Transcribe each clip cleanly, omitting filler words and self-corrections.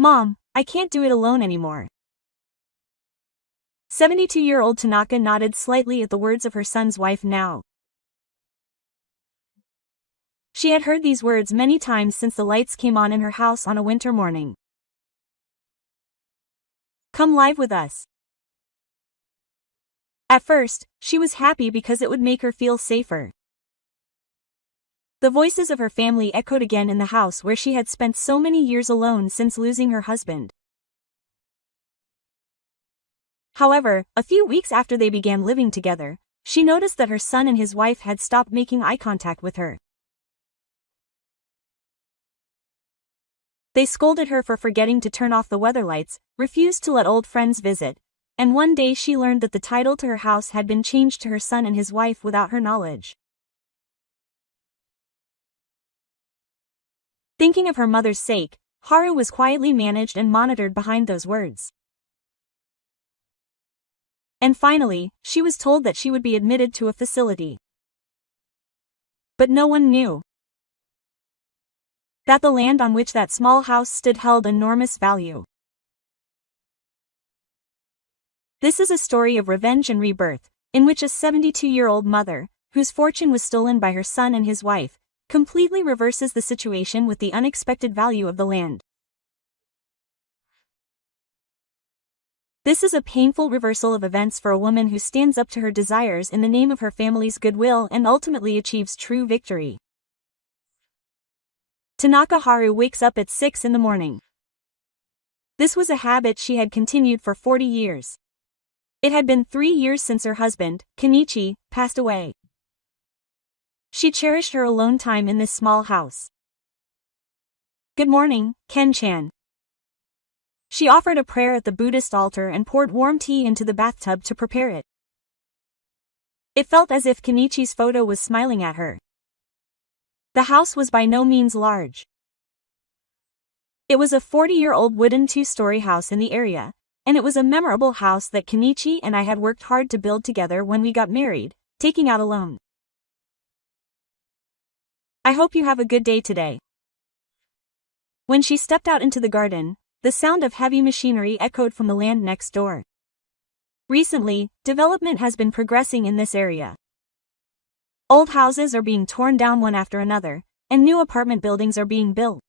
Mom, I can't do it alone anymore. 72-year-old Tanaka nodded slightly at the words of her son's wife now. She had heard these words many times since the lights came on in her house on a winter morning. Come live with us. At first, she was happy because it would make her feel safer. The voices of her family echoed again in the house where she had spent so many years alone since losing her husband. However, a few weeks after they began living together, she noticed that her son and his wife had stopped making eye contact with her. They scolded her for forgetting to turn off the weather lights, refused to let old friends visit, and one day she learned that the title to her house had been changed to her son and his wife without her knowledge. Thinking of her mother's sake, Haru was quietly managed and monitored behind those words. And finally, she was told that she would be admitted to a facility. But no one knew that the land on which that small house stood held enormous value. This is a story of revenge and rebirth, in which a 72-year-old mother, whose fortune was stolen by her son and his wife, completely reverses the situation with the unexpected value of the land. This is a painful reversal of events for a woman who stands up to her desires in the name of her family's goodwill and ultimately achieves true victory. Tanaka Haru wakes up at 6 in the morning. This was a habit she had continued for 40 years. It had been 3 years since her husband, Kenichi, passed away. She cherished her alone time in this small house. Good morning, Ken-chan. She offered a prayer at the Buddhist altar and poured warm tea into the bathtub to prepare it. It felt as if Kenichi's photo was smiling at her. The house was by no means large. It was a 40-year-old wooden 2-story house in the area, and it was a memorable house that Kenichi and I had worked hard to build together when we got married, taking out a loan. I hope you have a good day today. When she stepped out into the garden, the sound of heavy machinery echoed from the land next door. Recently, development has been progressing in this area. Old houses are being torn down one after another, and new apartment buildings are being built.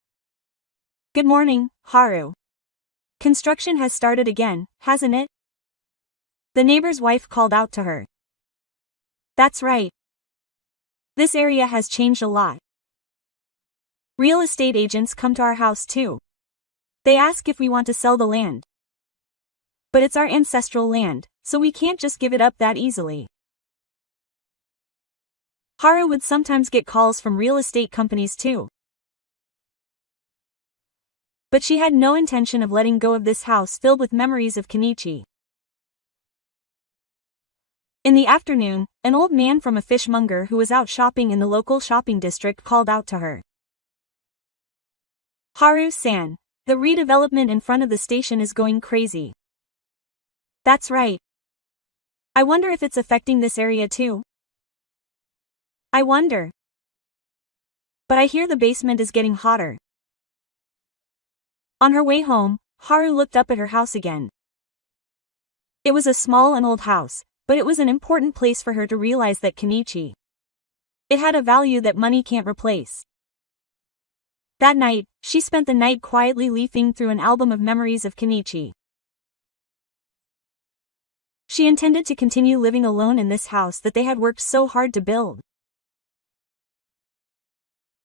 Good morning, Haru. Construction has started again, hasn't it? The neighbor's wife called out to her. That's right. This area has changed a lot. Real estate agents come to our house too. They ask if we want to sell the land. But it's our ancestral land, so we can't just give it up that easily. Haru would sometimes get calls from real estate companies too. But she had no intention of letting go of this house filled with memories of Kenichi. In the afternoon, an old man from a fishmonger who was out shopping in the local shopping district called out to her. Haru-san, the redevelopment in front of the station is going crazy. That's right. I wonder if it's affecting this area too. I wonder. But I hear the basement is getting hotter. On her way home, Haru looked up at her house again. It was a small and old house, but it was an important place for her to realize that Kenichi. It had a value that money can't replace. That night, she spent the night quietly leafing through an album of memories of Kenichi. She intended to continue living alone in this house that they had worked so hard to build.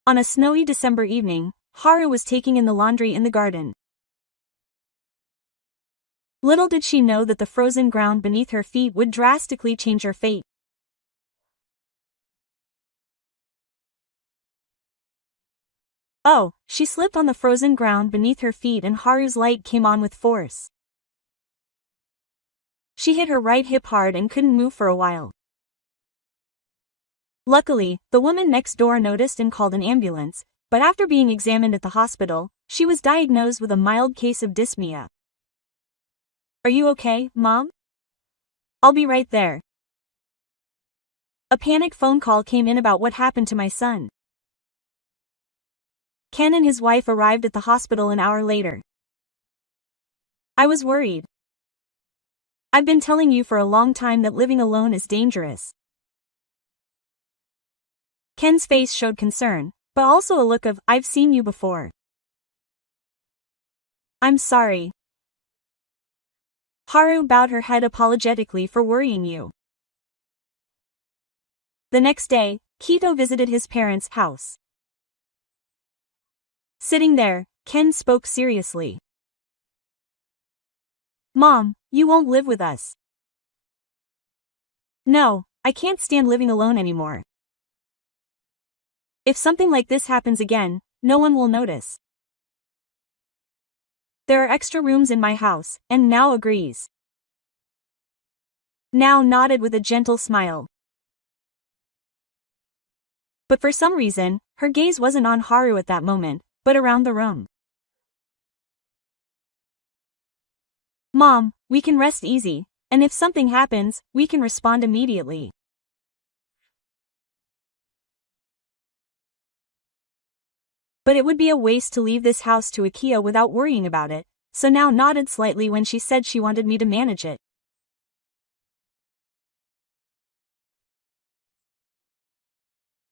On a snowy December evening, Haru was taking in the laundry in the garden. Little did she know that the frozen ground beneath her feet would drastically change her fate. Oh, she slipped on the frozen ground beneath her feet and Haru's light came on with force. She hit her right hip hard and couldn't move for a while. Luckily, the woman next door noticed and called an ambulance, but after being examined at the hospital, she was diagnosed with a mild case of dyspnea. Are you okay, Mom? I'll be right there. A panic phone call came in about what happened to my son. Ken and his wife arrived at the hospital an hour later. I was worried. I've been telling you for a long time that living alone is dangerous. Ken's face showed concern, but also a look of, I've seen you before. I'm sorry. Haru bowed her head apologetically for worrying you. The next day, Kito visited his parents' house. Sitting there, Ken spoke seriously. Mom, you won't live with us. No, I can't stand living alone anymore. If something like this happens again, no one will notice. There are extra rooms in my house, and Nao agrees. Nao nodded with a gentle smile. But for some reason, her gaze wasn't on Haru at that moment, but around the room. Mom, we can rest easy, and if something happens, we can respond immediately. But it would be a waste to leave this house to Akia without worrying about it, so Nao nodded slightly when she said she wanted me to manage it.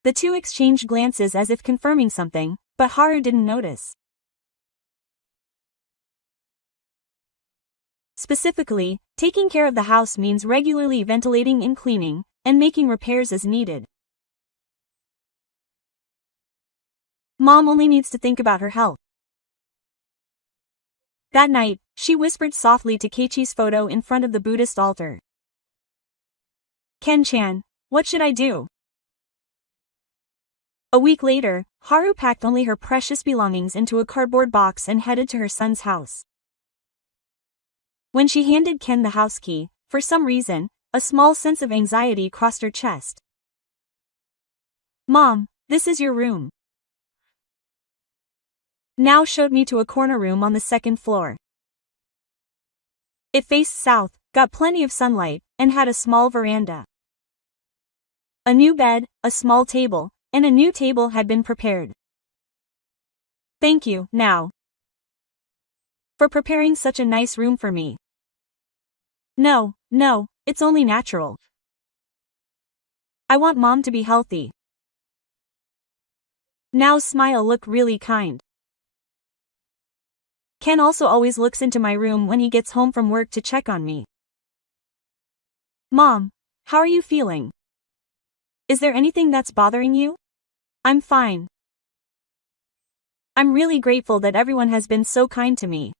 The two exchanged glances as if confirming something, but Haru didn't notice. Specifically, taking care of the house means regularly ventilating and cleaning, and making repairs as needed. Mom only needs to think about her health. That night, she whispered softly to Keiichi's photo in front of the Buddhist altar. Ken-chan, what should I do? A week later, Haru packed only her precious belongings into a cardboard box and headed to her son's house. When she handed Ken the house key, for some reason, a small sense of anxiety crossed her chest. Mom, this is your room. Nao showed me to a corner room on the second floor. It faced south, got plenty of sunlight, and had a small veranda. A new bed, a small table, and a new table had been prepared. Thank you, Nao, for preparing such a nice room for me. No, it's only natural. I want Mom to be healthy. Nao's smile looked really kind. Ken also always looks into my room when he gets home from work to check on me. Mom, how are you feeling? Is there anything that's bothering you? I'm fine. I'm really grateful that everyone has been so kind to me.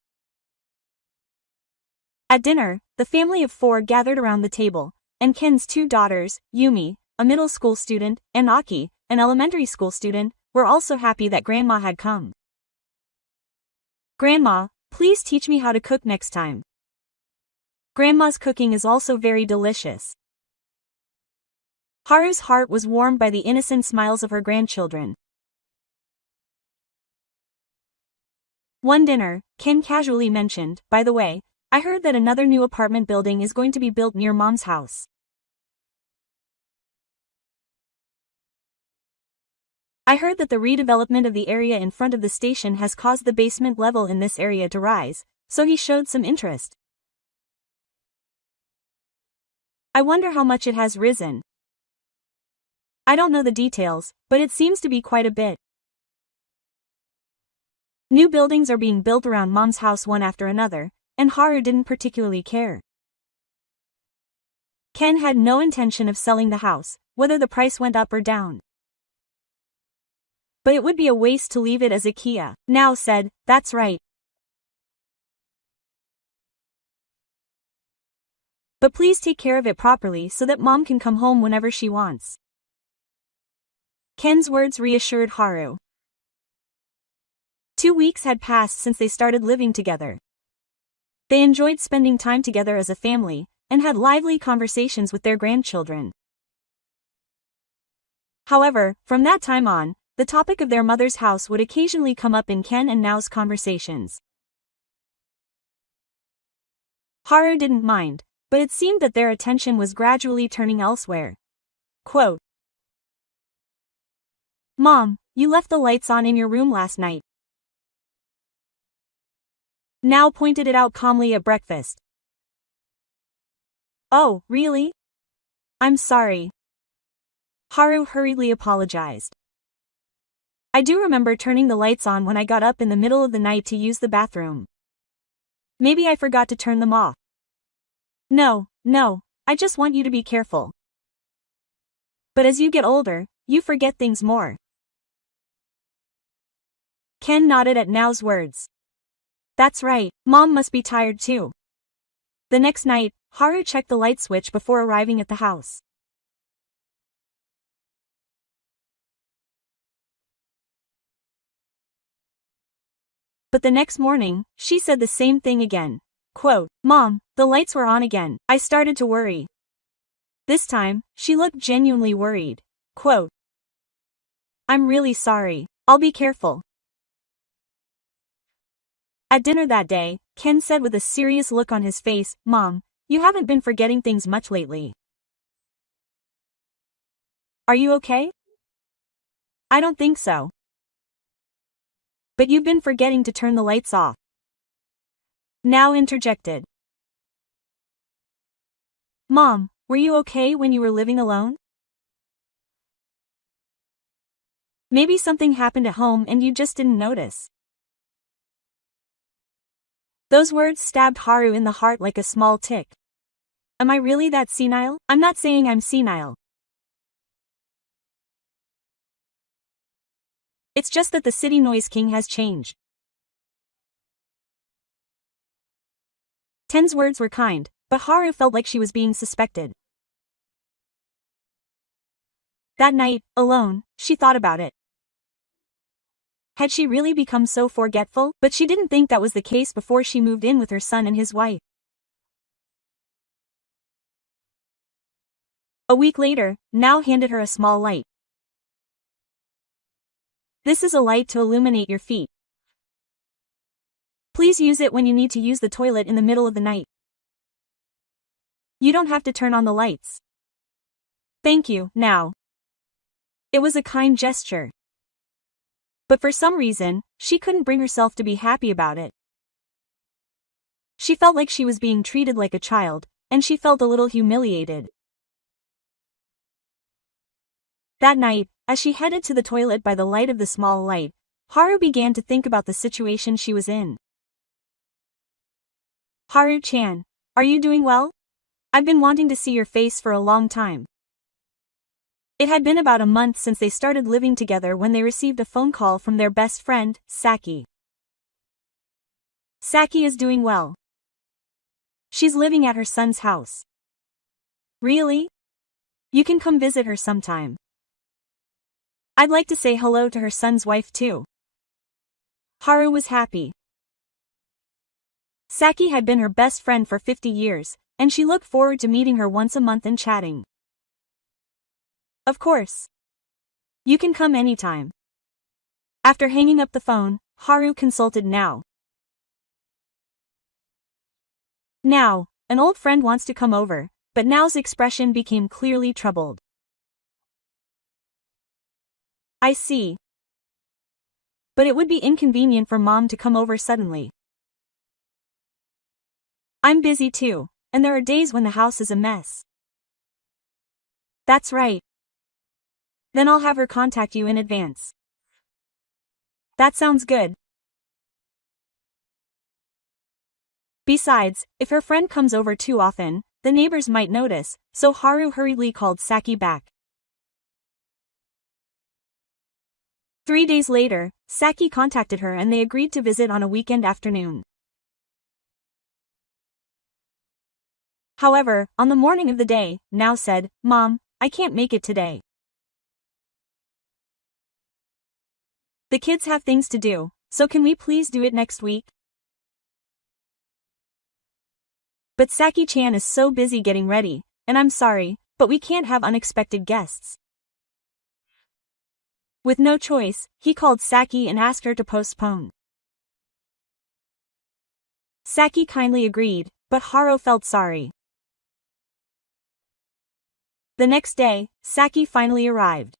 At dinner, the family of 4 gathered around the table, and Ken's 2 daughters, Yumi, a middle school student, and Aki, an elementary school student, were also happy that Grandma had come. Grandma, please teach me how to cook next time. Grandma's cooking is also very delicious. Haru's heart was warmed by the innocent smiles of her grandchildren. One dinner, Ken casually mentioned, by the way, I heard that another new apartment building is going to be built near Mom's house. I heard that the redevelopment of the area in front of the station has caused the basement level in this area to rise, so he showed some interest. I wonder how much it has risen. I don't know the details, but it seems to be quite a bit. New buildings are being built around Mom's house one after another, and Haru didn't particularly care. Ken had no intention of selling the house, whether the price went up or down. But it would be a waste to leave it as IKEA. Nao said, that's right. But please take care of it properly so that Mom can come home whenever she wants. Ken's words reassured Haru. 2 weeks had passed since they started living together. They enjoyed spending time together as a family, and had lively conversations with their grandchildren. Hahowever, from that time on, the topic of their mother's house would occasionally come up in Ken and Nao's conversations. Haru didn't mind, but it seemed that their attention was gradually turning elsewhere. Quote, Mom, you left the lights on in your room last night. now pointed it out calmly at breakfast. Oh, really? I'm sorry. Haru hurriedly apologized. I do remember turning the lights on when I got up in the middle of the night to use the bathroom. Maybe I forgot to turn them off. No, I just want you to be careful. But as you get older, you forget things more. Ken nodded at Nao's words. That's right, Mom must be tired too. The next night, Haru checked the light switch before arriving at the house. But the next morning, she said the same thing again. Quote, Mom, the lights were on again. I started to worry. This time, she looked genuinely worried. Quote, I'm really sorry. I'll be careful. At dinner that day, Ken said with a serious look on his face, Mom, you haven't been forgetting things much lately. Are you okay? I don't think so. But you've been forgetting to turn the lights off. Nao interjected. Mom, were you okay when you were living alone? Maybe something happened at home and you just didn't notice. Those words stabbed Haru in the heart like a small tick. Am I really that senile? I'm not saying I'm senile. It's just that the city noise king has changed. Ten's words were kind, but Haru felt like she was being suspected. That night, alone, she thought about it. Had she really become so forgetful? But she didn't think that was the case before she moved in with her son and his wife. A week later, Nao handed her a small light. This is a light to illuminate your feet. Please use it when you need to use the toilet in the middle of the night. You don't have to turn on the lights. Thank you, Nao. It was a kind gesture. But for some reason, she couldn't bring herself to be happy about it. She felt like she was being treated like a child, and she felt a little humiliated. That night, as she headed to the toilet by the light of the small light, Haru began to think about the situation she was in. Haru-chan, are you doing well? I've been wanting to see your face for a long time. It had been about a month since they started living together when they received a phone call from their best friend, Saki. Saki is doing well. She's living at her son's house. Really? You can come visit her sometime. I'd like to say hello to her son's wife too. Haru was happy. Saki had been her best friend for 50 years, and she looked forward to meeting her once a month and chatting. Of course. You can come anytime. After hanging up the phone, Haru consulted Nao. Now, an old friend wants to come over, but Nao's expression became clearly troubled. I see. But it would be inconvenient for Mom to come over suddenly. I'm busy too, and there are days when the house is a mess. That's right. Then I'll have her contact you in advance. That sounds good. Besides, if her friend comes over too often, the neighbors might notice, so Haru hurriedly called Saki back. 3 days later, Saki contacted her and they agreed to visit on a weekend afternoon. However, on the morning of the day, Nao said, Mom, I can't make it today. The kids have things to do, so can we please do it next week? But Saki-chan is so busy getting ready, and I'm sorry, but we can't have unexpected guests. With no choice, he called Saki and asked her to postpone. Saki kindly agreed, but Haru felt sorry. The next day, Saki finally arrived.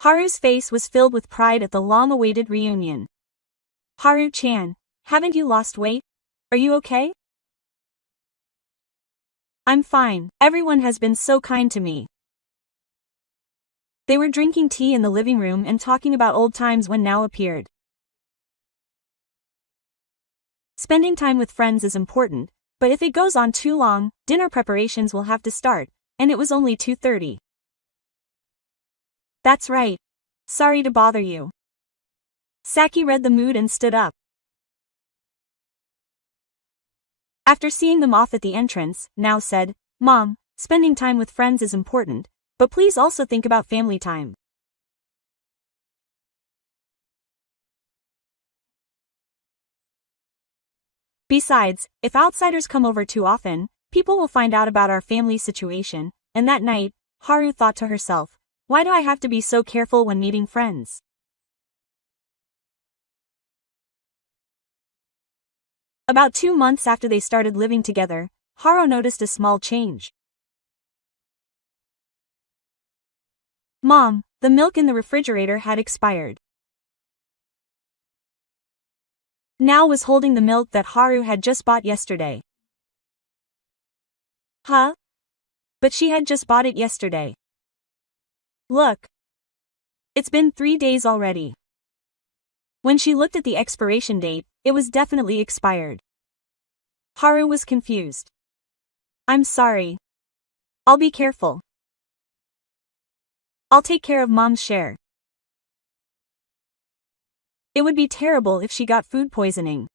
Haru's face was filled with pride at the long-awaited reunion. Haru-chan, haven't you lost weight? Are you okay? I'm fine, everyone has been so kind to me. They were drinking tea in the living room and talking about old times when now appeared. Spending time with friends is important, but if it goes on too long, dinner preparations will have to start, and it was only 2:30. That's right. Sorry to bother you. Saki read the mood and stood up. After seeing them off at the entrance, Now said, Mom, spending time with friends is important, but please also think about family time. Besides, if outsiders come over too often, people will find out about our family situation, and that night, Haru thought to herself, why do I have to be so careful when meeting friends? About 2 months after they started living together, Haru noticed a small change. Mom, the milk in the refrigerator had expired. Now was holding the milk that Haru had just bought yesterday. Huh? But she had just bought it yesterday. Look. It's been 3 days already. When she looked at the expiration date, it was definitely expired. Haru was confused. I'm sorry. I'll be careful. I'll take care of Mom's share. It would be terrible if she got food poisoning.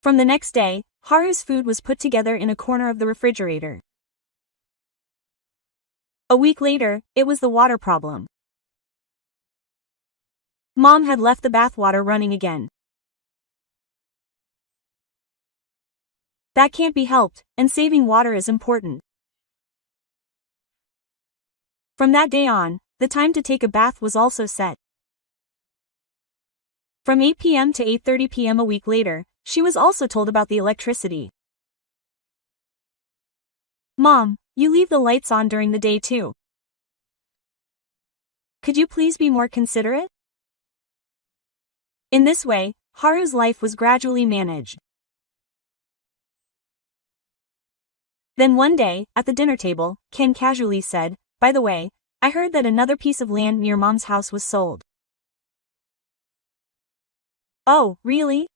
From the next day, Haru's food was put together in a corner of the refrigerator. A week later, it was the water problem. Mom had left the bathwater running again. That can't be helped, and saving water is important. From that day on, the time to take a bath was also set. From 8 p.m. to 8:30 p.m. a week later, she was also told about the electricity. Mom, you leave the lights on during the day too. Could you please be more considerate? In this way, Haru's life was gradually managed. Then one day, at the dinner table, Ken casually said, by the way, I heard that another piece of land near Mom's house was sold. Oh, really?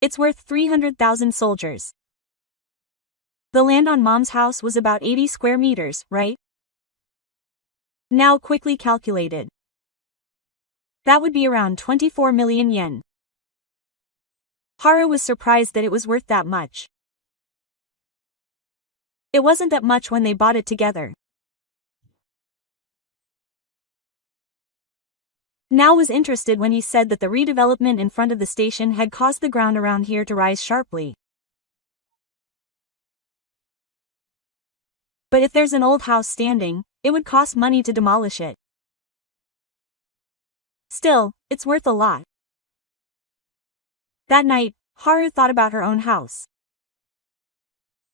It's worth 300,000 soldiers. The land on Mom's house was about 80 square meters, right? Now quickly calculated. That would be around 24 million yen. Haru was surprised that it was worth that much. It wasn't that much when they bought it together. Now was interested when he said that the redevelopment in front of the station had caused the ground around here to rise sharply. But if there's an old house standing, it would cost money to demolish it. Still, it's worth a lot. That night, Haru thought about her own house.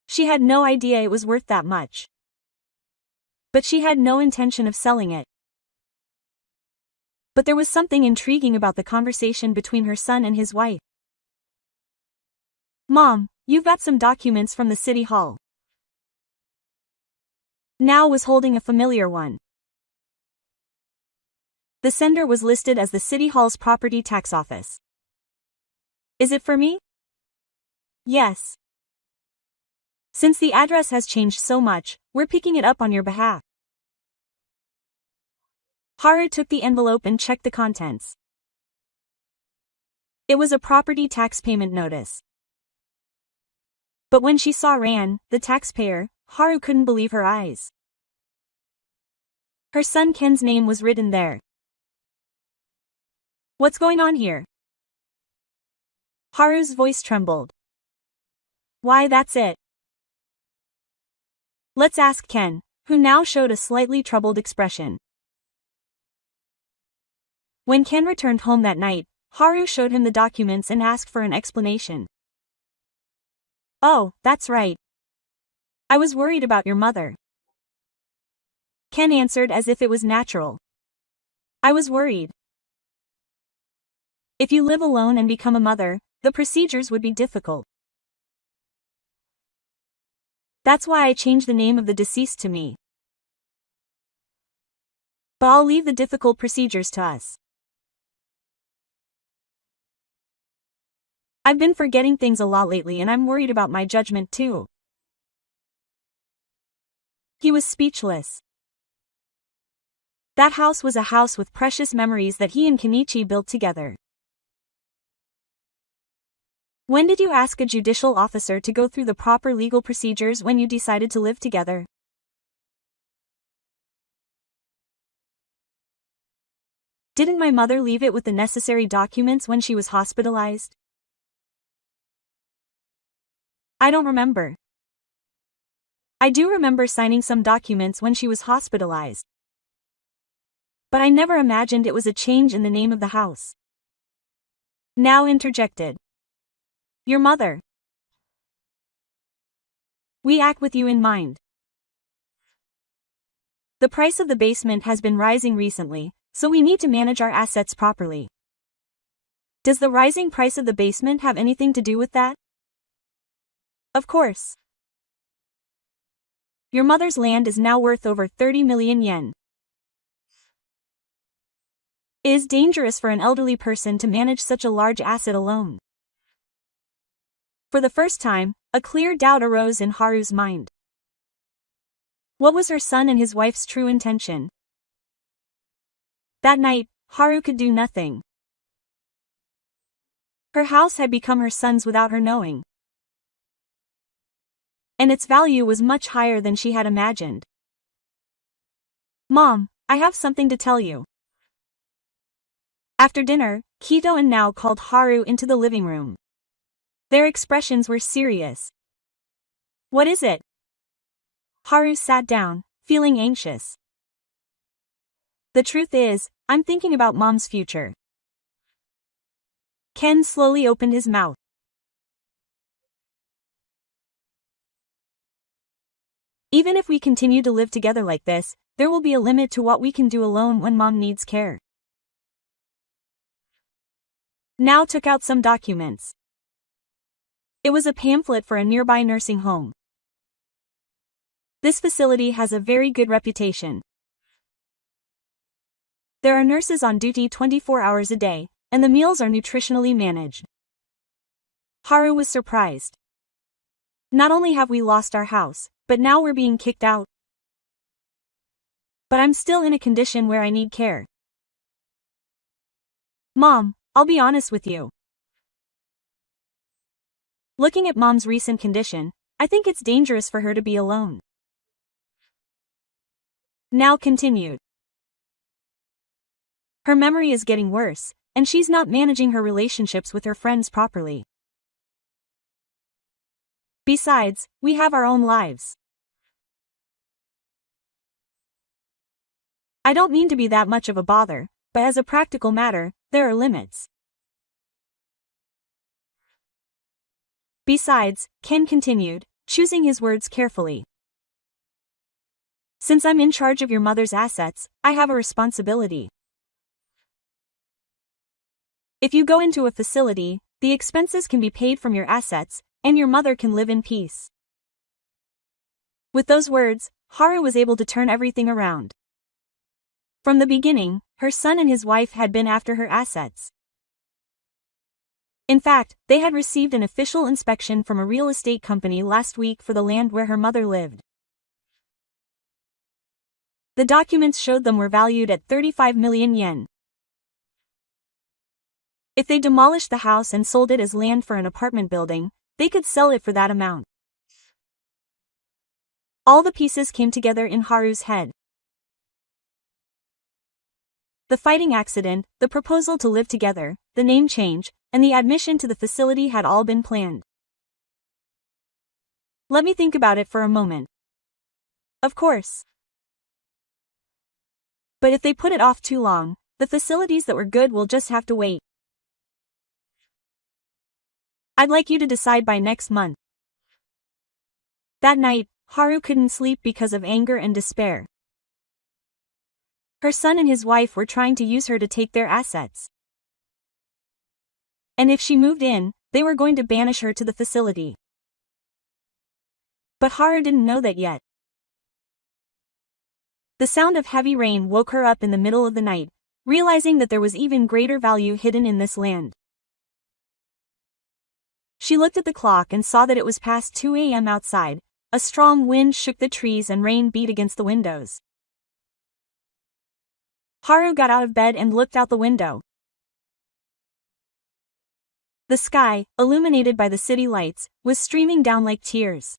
She had no idea it was worth that much. But she had no intention of selling it. But there was something intriguing about the conversation between her son and his wife. Mom, you've got some documents from the city hall. Now was holding a familiar one. The sender was listed as the City Hall's property tax office. Is it for me? Yes. Since the address has changed so much, we're picking it up on your behalf. Haru took the envelope and checked the contents. It was a property tax payment notice. But when she saw Ran, the taxpayer, Haru couldn't believe her eyes. Her son Ken's name was written there. What's going on here? Haru's voice trembled. Why, that's it. Let's ask Ken, who now showed a slightly troubled expression. When Ken returned home that night, Haru showed him the documents and asked for an explanation. Oh, that's right. I was worried about your mother. Ken answered as if it was natural. I was worried. If you live alone and become a mother, the procedures would be difficult. That's why I changed the name of the deceased to me. But I'll leave the difficult procedures to us. I've been forgetting things a lot lately and I'm worried about my judgment too. He was speechless. That house was a house with precious memories that he and Kenichi built together. When did you ask a judicial officer to go through the proper legal procedures when you decided to live together? Didn't my mother leave it with the necessary documents when she was hospitalized? I don't remember. I do remember signing some documents when she was hospitalized. But I never imagined it was a change in the name of the house. Now interjected. Your mother. We act with you in mind. The price of the basement has been rising recently, so we need to manage our assets properly. Does the rising price of the basement have anything to do with that? Of course. Your mother's land is now worth over 30 million yen. It is dangerous for an elderly person to manage such a large asset alone. For the first time, a clear doubt arose in Haru's mind. What was her son and his wife's true intention? That night, Haru could do nothing. Her house had become her son's without her knowing. And its value was much higher than she had imagined. Mom, I have something to tell you. After dinner, Kito and Nao called Haru into the living room. Their expressions were serious. What is it? Haru sat down, feeling anxious. The truth is, I'm thinking about Mom's future. Ken slowly opened his mouth. Even if we continue to live together like this, there will be a limit to what we can do alone when Mom needs care. Nao took out some documents. It was a pamphlet for a nearby nursing home. This facility has a very good reputation. There are nurses on duty 24 hours a day, and the meals are nutritionally managed. Haru was surprised. Not only have we lost our house, but now we're being kicked out. But I'm still in a condition where I need care. Mom, I'll be honest with you. Looking at Mom's recent condition, I think it's dangerous for her to be alone. Nao continued. Her memory is getting worse, and she's not managing her relationships with her friends properly. Besides, we have our own lives. I don't mean to be that much of a bother, but as a practical matter, there are limits. Besides, Ken continued, choosing his words carefully. Since I'm in charge of your mother's assets, I have a responsibility. If you go into a facility, the expenses can be paid from your assets, and your mother can live in peace. With those words, Haru was able to turn everything around. From the beginning, her son and his wife had been after her assets. In fact, they had received an official inspection from a real estate company last week for the land where her mother lived. The documents showed them were valued at 35 million yen. If they demolished the house and sold it as land for an apartment building, they could sell it for that amount. All the pieces came together in Haru's head. The fighting accident, the proposal to live together, the name change, and the admission to the facility had all been planned. Let me think about it for a moment. Of course. But if they put it off too long, the facilities that were good will just have to wait. I'd like you to decide by next month. That night, Haru couldn't sleep because of anger and despair. Her son and his wife were trying to use her to take their assets. And if she moved in, they were going to banish her to the facility. But Haru didn't know that yet. The sound of heavy rain woke her up in the middle of the night, realizing that there was even greater value hidden in this land. She looked at the clock and saw that it was past 2 a.m. outside. A strong wind shook the trees and rain beat against the windows. Haru got out of bed and looked out the window. The sky, illuminated by the city lights, was streaming down like tears.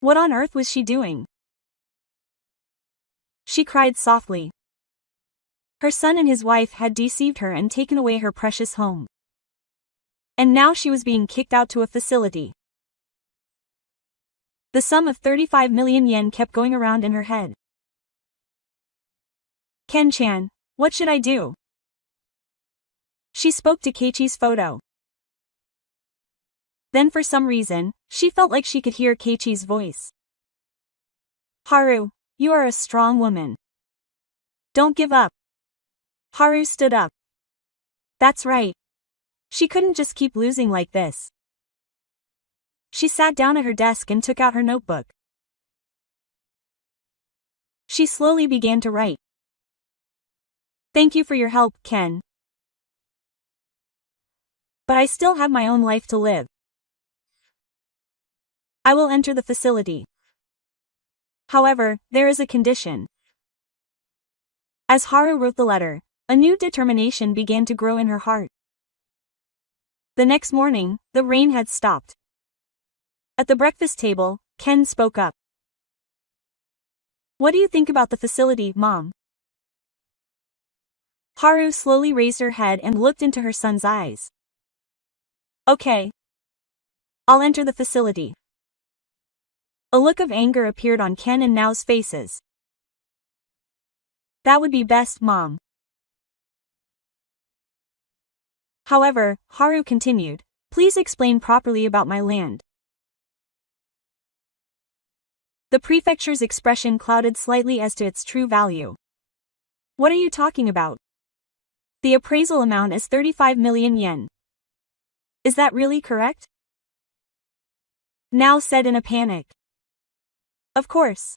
What on earth was she doing? She cried softly. Her son and his wife had deceived her and taken away her precious home. And now she was being kicked out to a facility. The sum of 35 million yen kept going around in her head. Ken-chan, what should I do? She spoke to Keiichi's photo. Then for some reason, she felt like she could hear Keiichi's voice. Haru, you are a strong woman. Don't give up. Haru stood up. That's right. She couldn't just keep losing like this. She sat down at her desk and took out her notebook. She slowly began to write. Thank you for your help, Ken. But I still have my own life to live. I will enter the facility. However, there is a condition. As Haru wrote the letter, a new determination began to grow in her heart. The next morning, the rain had stopped. At the breakfast table, Ken spoke up. What do you think about the facility, Mom? Haru slowly raised her head and looked into her son's eyes. Okay. I'll enter the facility. A look of anger appeared on Ken and Nao's faces. That would be best, Mom. However, Haru continued, please explain properly about my land. The prefecture's expression clouded slightly as to its true value. What are you talking about? The appraisal amount is 35 million yen. Is that really correct? Nao said in a panic. Of course.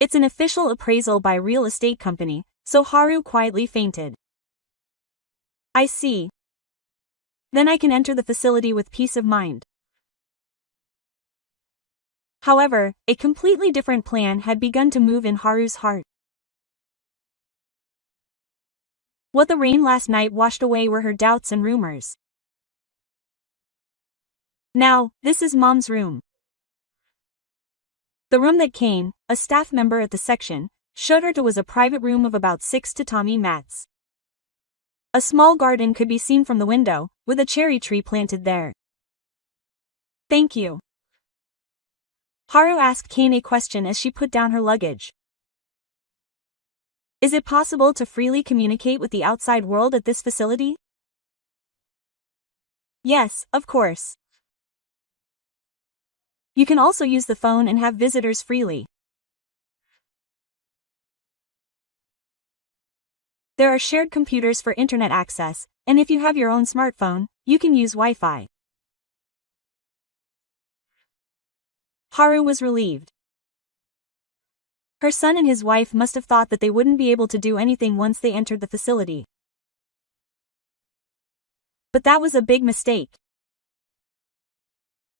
It's an official appraisal by a real estate company, so Haru quietly fainted. I see. Then I can enter the facility with peace of mind. However, a completely different plan had begun to move in Haru's heart. What the rain last night washed away were her doubts and rumors. Now, this is Mom's room. The room that Kane, a staff member at the section, showed her to was a private room of about 6 tatami mats. A small garden could be seen from the window, with a cherry tree planted there. Thank you. Haru asked Kane a question as she put down her luggage. Is it possible to freely communicate with the outside world at this facility? Yes, of course. You can also use the phone and have visitors freely. There are shared computers for internet access, and if you have your own smartphone, you can use Wi-Fi. Haru was relieved. Her son and his wife must have thought that they wouldn't be able to do anything once they entered the facility. But that was a big mistake.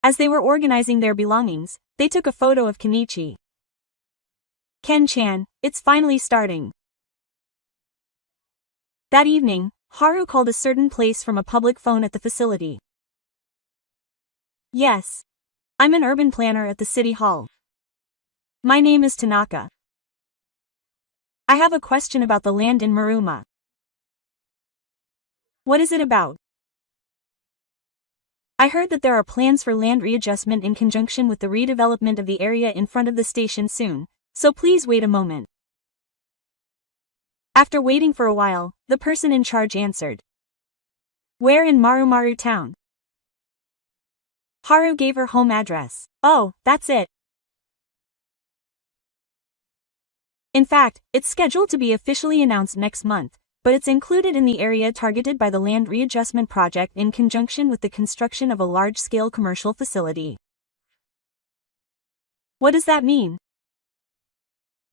As they were organizing their belongings, they took a photo of Kenichi. Ken-chan, it's finally starting. That evening, Haru called a certain place from a public phone at the facility. Yes. I'm an urban planner at the city hall. My name is Tanaka. I have a question about the land in Maruma. What is it about? I heard that there are plans for land readjustment in conjunction with the redevelopment of the area in front of the station soon, so please wait a moment. After waiting for a while, the person in charge answered. Where in Marumaru town? Haru gave her home address. Oh, that's it. In fact, it's scheduled to be officially announced next month, but it's included in the area targeted by the Land Readjustment Project in conjunction with the construction of a large-scale commercial facility. What does that mean?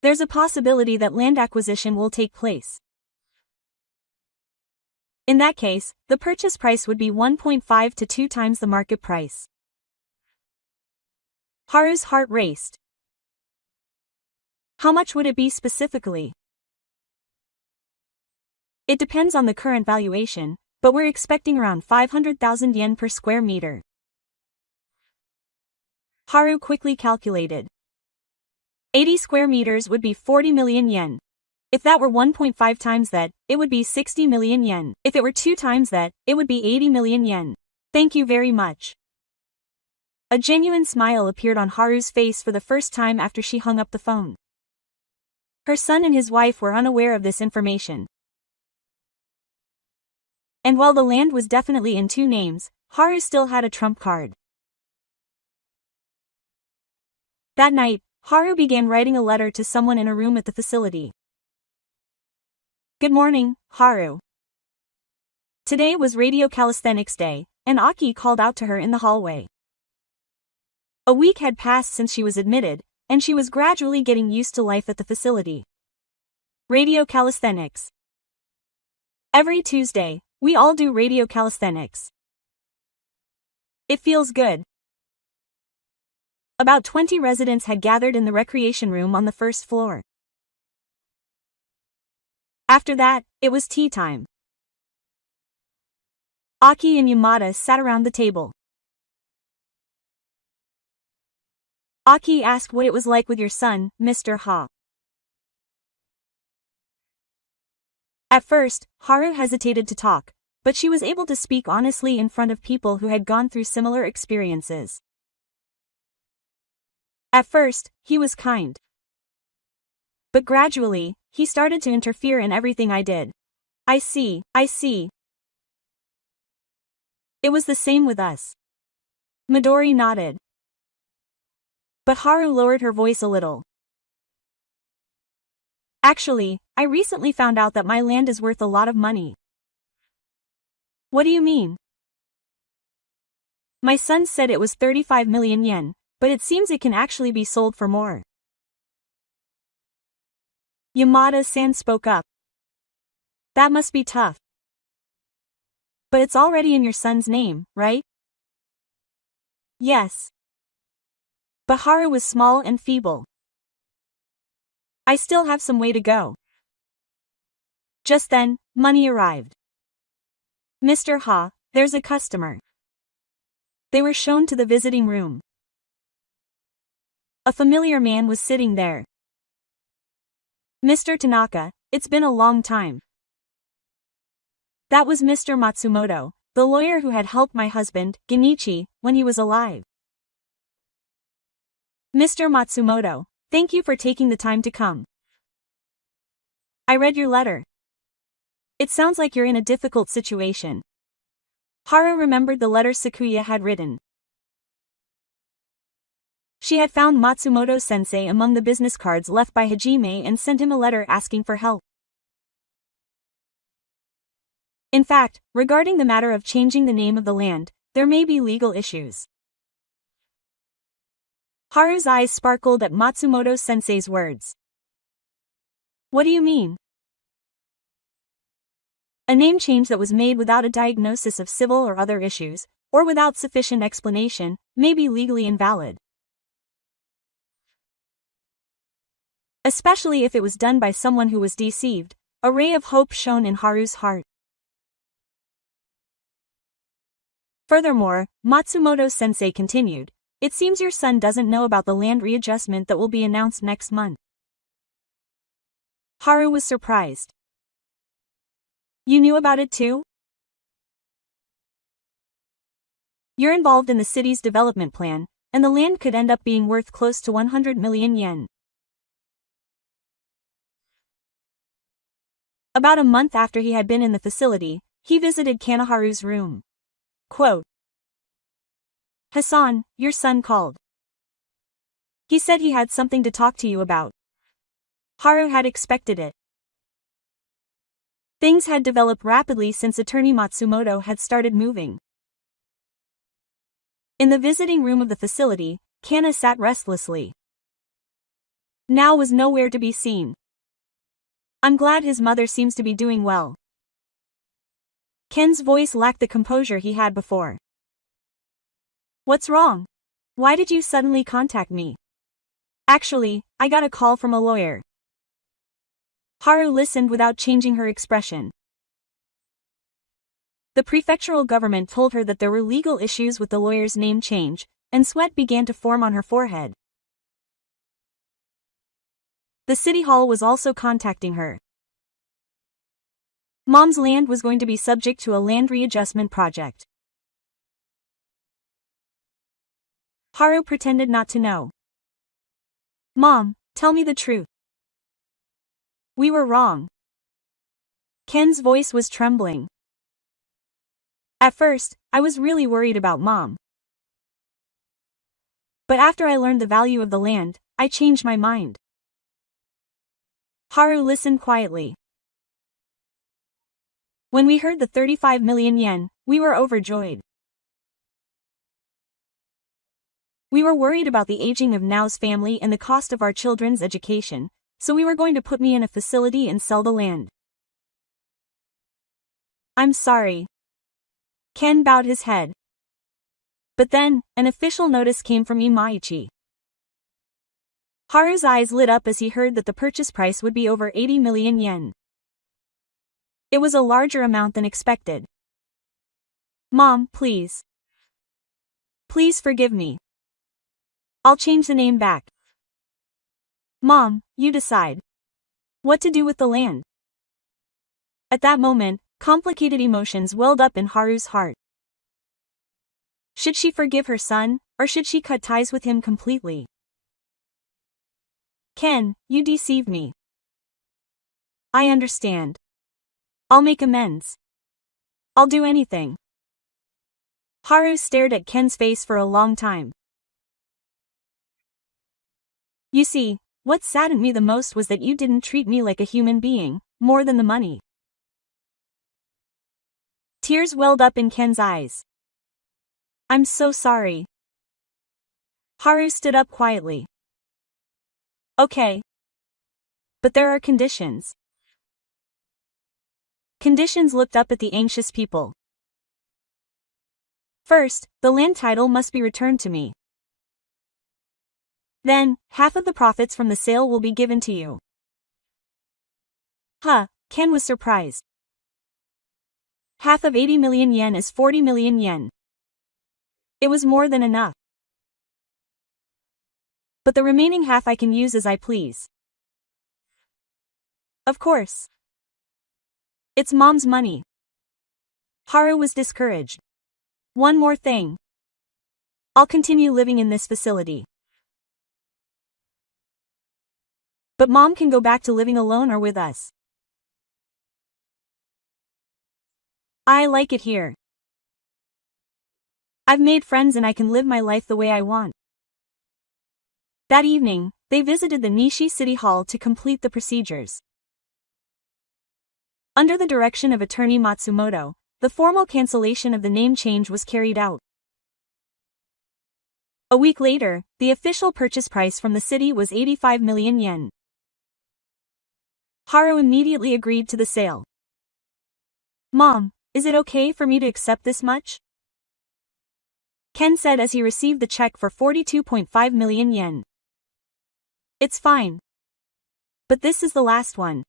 There's a possibility that land acquisition will take place. In that case, the purchase price would be 1.5 to 2 times the market price. Haru's heart raced. How much would it be specifically? It depends on the current valuation, but we're expecting around 500,000 yen per square meter. Haru quickly calculated. 80 square meters would be 40 million yen. If that were 1.5 times that, it would be 60 million yen. If it were 2 times that, it would be 80 million yen. Thank you very much. A genuine smile appeared on Haru's face for the first time after she hung up the phone. Her son and his wife were unaware of this information. And while the land was definitely in 2 names, Haru still had a trump card. That night, Haru began writing a letter to someone in a room at the facility. Good morning, Haru. Today was Radio Calisthenics Day, and Aki called out to her in the hallway. A week had passed since she was admitted, and she was gradually getting used to life at the facility. Radio calisthenics. Every Tuesday, we all do radio calisthenics. It feels good. About 20 residents had gathered in the recreation room on the first floor. After that, it was tea time. Aki and Yamada sat around the table. Aki asked what it was like with your son, Mr. Ha. At first, Haru hesitated to talk, but she was able to speak honestly in front of people who had gone through similar experiences. At first, he was kind. But gradually, he started to interfere in everything I did. I see. It was the same with us. Midori nodded. But Haru lowered her voice a little. Actually, I recently found out that my land is worth a lot of money. What do you mean? My son said it was 35 million yen, but it seems it can actually be sold for more. Yamada-san spoke up. That must be tough. But it's already in your son's name, right? Yes. But Haru was small and feeble. I still have some way to go. Just then, money arrived. Mr. Ha, there's a customer. They were shown to the visiting room. A familiar man was sitting there. Mr. Tanaka, it's been a long time. That was Mr. Matsumoto, the lawyer who had helped my husband, Genichi, when he was alive. Mr. Matsumoto, thank you for taking the time to come. I read your letter. It sounds like you're in a difficult situation. Haru remembered the letter Sakuya had written. She had found Matsumoto-sensei among the business cards left by Hajime and sent him a letter asking for help. In fact, regarding the matter of changing the name of the land, there may be legal issues. Haru's eyes sparkled at Matsumoto-sensei's words. What do you mean? A name change that was made without a diagnosis of civil or other issues, or without sufficient explanation, may be legally invalid. Especially if it was done by someone who was deceived. A ray of hope shone in Haru's heart. Furthermore, Matsumoto-sensei continued, it seems your son doesn't know about the land readjustment that will be announced next month. Haru was surprised. You knew about it too? You're involved in the city's development plan, and the land could end up being worth close to 100 million yen. About a month after he had been in the facility, he visited Kanaharu's room. Quote, Hassan, your son called. He said he had something to talk to you about. Haru had expected it. Things had developed rapidly since attorney Matsumoto had started moving. In the visiting room of the facility, Kana sat restlessly. Now was nowhere to be seen. I'm glad his mother seems to be doing well. Ken's voice lacked the composure he had before. What's wrong? Why did you suddenly contact me? Actually, I got a call from a lawyer. Haru listened without changing her expression. The prefectural government told her that there were legal issues with the lawyer's name change, and sweat began to form on her forehead. The city hall was also contacting her. Mom's land was going to be subject to a land readjustment project. Haru pretended not to know. Mom, tell me the truth. We were wrong. Ken's voice was trembling. At first, I was really worried about Mom. But after I learned the value of the land, I changed my mind. Haru listened quietly. When we heard the 35 million yen, we were overjoyed. We were worried about the aging of Nao's family and the cost of our children's education, so we were going to put me in a facility and sell the land. I'm sorry. Ken bowed his head. But then, an official notice came from Imaichi. Haru's eyes lit up as he heard that the purchase price would be over 80 million yen. It was a larger amount than expected. Mom, please. Please forgive me. I'll change the name back. Mom, you decide. What to do with the land? At that moment, complicated emotions welled up in Haru's heart. Should she forgive her son, or should she cut ties with him completely? Ken, you deceived me. I understand. I'll make amends. I'll do anything. Haru stared at Ken's face for a long time. You see, what saddened me the most was that you didn't treat me like a human being, more than the money. Tears welled up in Ken's eyes. I'm so sorry. Haru stood up quietly. Okay. But there are conditions. Conditions looked up at the anxious people. First, the land title must be returned to me. Then, half of the profits from the sale will be given to you. Ken was surprised. Half of 80 million yen is 40 million yen. It was more than enough. But the remaining half I can use as I please. Of course. It's Mom's money. Haru was discouraged. One more thing. I'll continue living in this facility. But Mom can go back to living alone or with us. I like it here. I've made friends and I can live my life the way I want. That evening, they visited the Nishi City Hall to complete the procedures. Under the direction of attorney Matsumoto, the formal cancellation of the name change was carried out. A week later, the official purchase price from the city was 85 million yen. Haru immediately agreed to the sale. Mom, is it okay for me to accept this much? Ken said as he received the check for 42.5 million yen. It's fine. But this is the last one.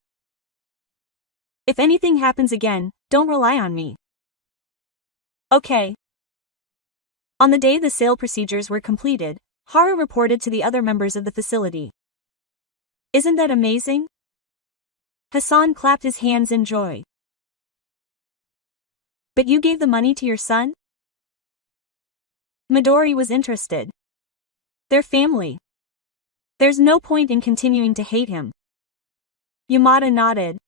If anything happens again, don't rely on me. Okay. On the day the sale procedures were completed, Haru reported to the other members of the facility. Isn't that amazing? Hassan clapped his hands in joy. But you gave the money to your son? Midori was interested. They're family. There's no point in continuing to hate him. Yamada nodded.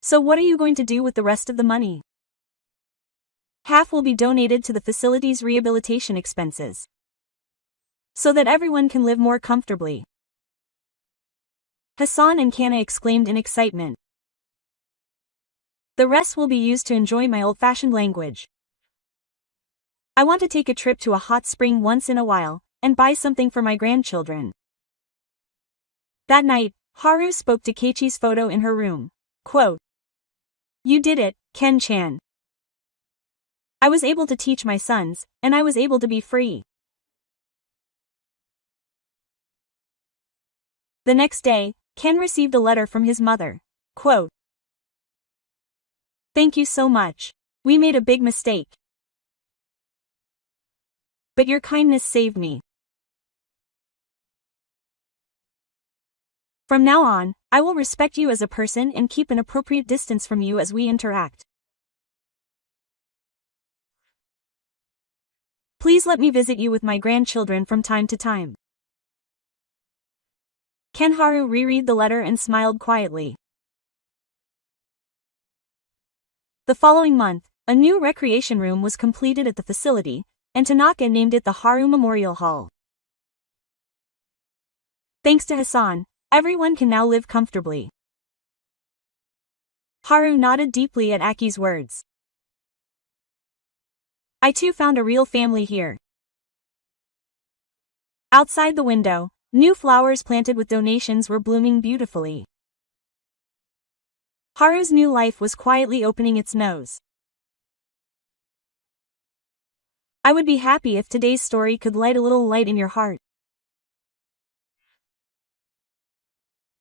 So what are you going to do with the rest of the money? Half will be donated to the facility's rehabilitation expenses. So that everyone can live more comfortably. Hassan and Kana exclaimed in excitement. The rest will be used to enjoy my old-fashioned language. I want to take a trip to a hot spring once in a while, and buy something for my grandchildren. That night, Haru spoke to Keiichi's photo in her room. Quote, "You did it, Ken-chan. I was able to teach my sons, and I was able to be free." The next day, Ken received a letter from his mother. Quote, "Thank you so much. We made a big mistake. But your kindness saved me. From now on, I will respect you as a person and keep an appropriate distance from you as we interact. Please let me visit you with my grandchildren from time to time." Kenharu reread the letter and smiled quietly. The following month, a new recreation room was completed at the facility, and Tanaka named it the Haru Memorial Hall. Thanks to Hassan, everyone can now live comfortably. Haru nodded deeply at Aki's words. I too found a real family here. Outside the window, new flowers planted with donations were blooming beautifully. Haru's new life was quietly opening its nose. I would be happy if today's story could light a little light in your heart.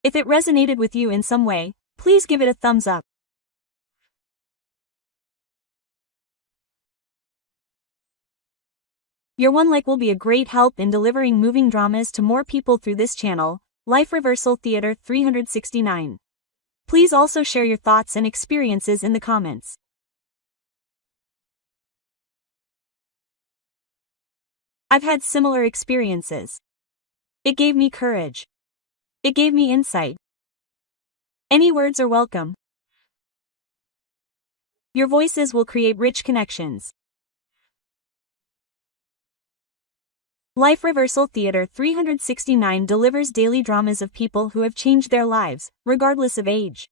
If it resonated with you in some way, please give it a thumbs up. Your one like will be a great help in delivering moving dramas to more people through this channel, Life Reversal Theater 369. Please also share your thoughts and experiences in the comments. I've had similar experiences. It gave me courage. It gave me insight. Any words are welcome. Your voices will create rich connections. Life Reversal Theater 369 delivers daily dramas of people who have changed their lives, regardless of age.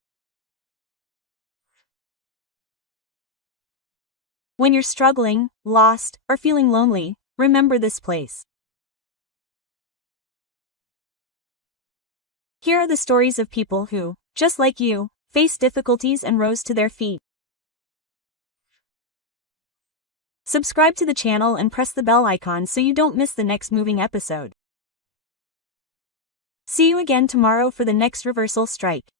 When you're struggling, lost, or feeling lonely, remember this place. Here are the stories of people who, just like you, faced difficulties and rose to their feet. Subscribe to the channel and press the bell icon so you don't miss the next moving episode. See you again tomorrow for the next reversal strike.